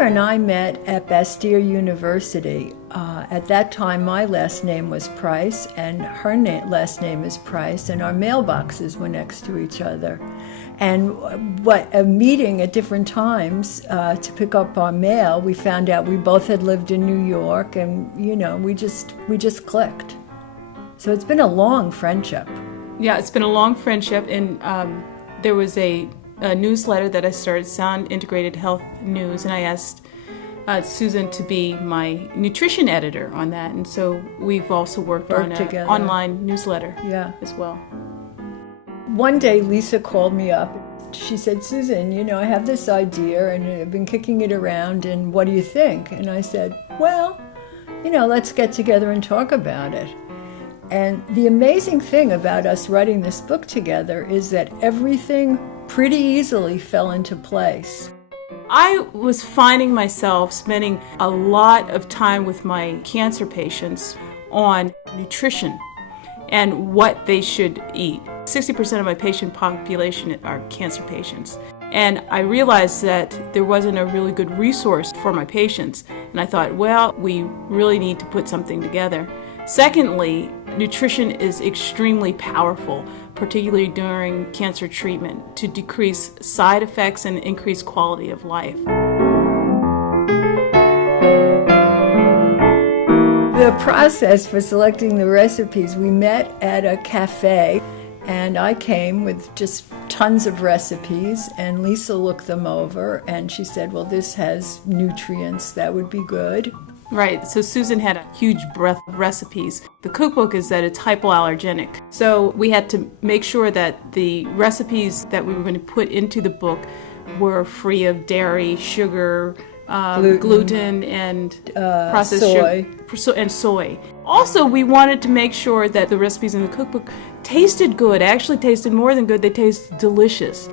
Heather and I met at Bastyr University. At that time, my last name was Price, and her last name is Price, and our mailboxes were next to each other. And a meeting at different times to pick up our mail, we found out we both had lived in New York, and we just clicked. So it's been a long friendship. Yeah, it's been a long friendship, and there was a newsletter that I started, Sound Integrated Health News, and I asked Susan to be my nutrition editor on that, and so we've also worked on an online newsletter as well. One day Lisa called me up. She said, Susan, I have this idea and I've been kicking it around, and what do you think? And I said, well, let's get together and talk about it. And the amazing thing about us writing this book together is that everything pretty easily fell into place. I was finding myself spending a lot of time with my cancer patients on nutrition and what they should eat. 60% of my patient population are cancer patients. And I realized that there wasn't a really good resource for my patients. And I thought, well, we really need to put something together. Secondly, nutrition is extremely powerful, particularly during cancer treatment, to decrease side effects and increase quality of life. The process for selecting the recipes, we met at a cafe, and I came with just tons of recipes, and Lisa looked them over, and she said, well, this has nutrients that would be good. Right, so Susan had a huge breadth of recipes. The cookbook is that it's hypoallergenic. So we had to make sure that the recipes that we were going to put into the book were free of dairy, sugar, gluten and processed soy. Sugar, and soy. Also, we wanted to make sure that the recipes in the cookbook tasted good, actually tasted more than good, they tasted delicious.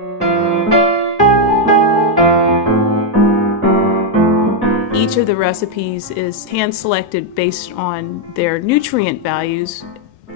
Each of the recipes is hand-selected based on their nutrient values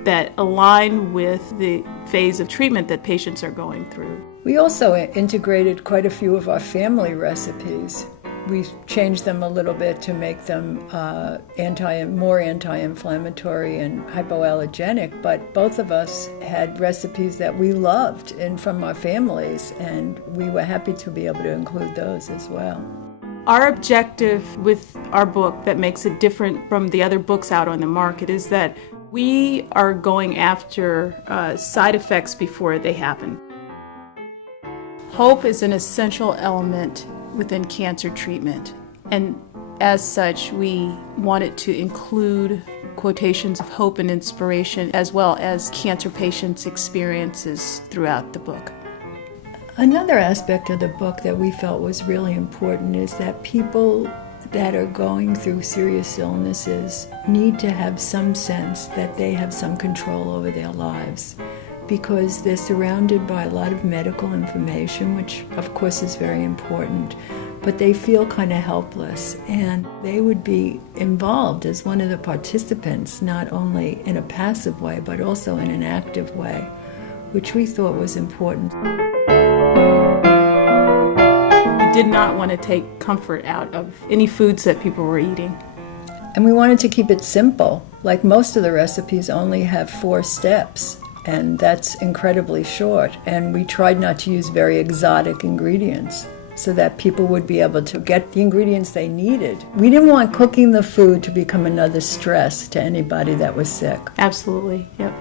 that align with the phase of treatment that patients are going through. We also integrated quite a few of our family recipes. We changed them a little bit to make them more anti-inflammatory and hypoallergenic, but both of us had recipes that we loved and from our families, and we were happy to be able to include those as well. Our objective with our book that makes it different from the other books out on the market is that we are going after side effects before they happen. Hope is an essential element within cancer treatment, and as such, we wanted to include quotations of hope and inspiration as well as cancer patients' experiences throughout the book. Another aspect of the book that we felt was really important is that people that are going through serious illnesses need to have some sense that they have some control over their lives, because they're surrounded by a lot of medical information, which of course is very important, but they feel kind of helpless, and they would be involved as one of the participants, not only in a passive way, but also in an active way, which we thought was important. Did not want to take comfort out of any foods that people were eating. And we wanted to keep it simple. Like most of the recipes only have 4 steps, and that's incredibly short. And we tried not to use very exotic ingredients so that people would be able to get the ingredients they needed. We didn't want cooking the food to become another stress to anybody that was sick. Absolutely, yep.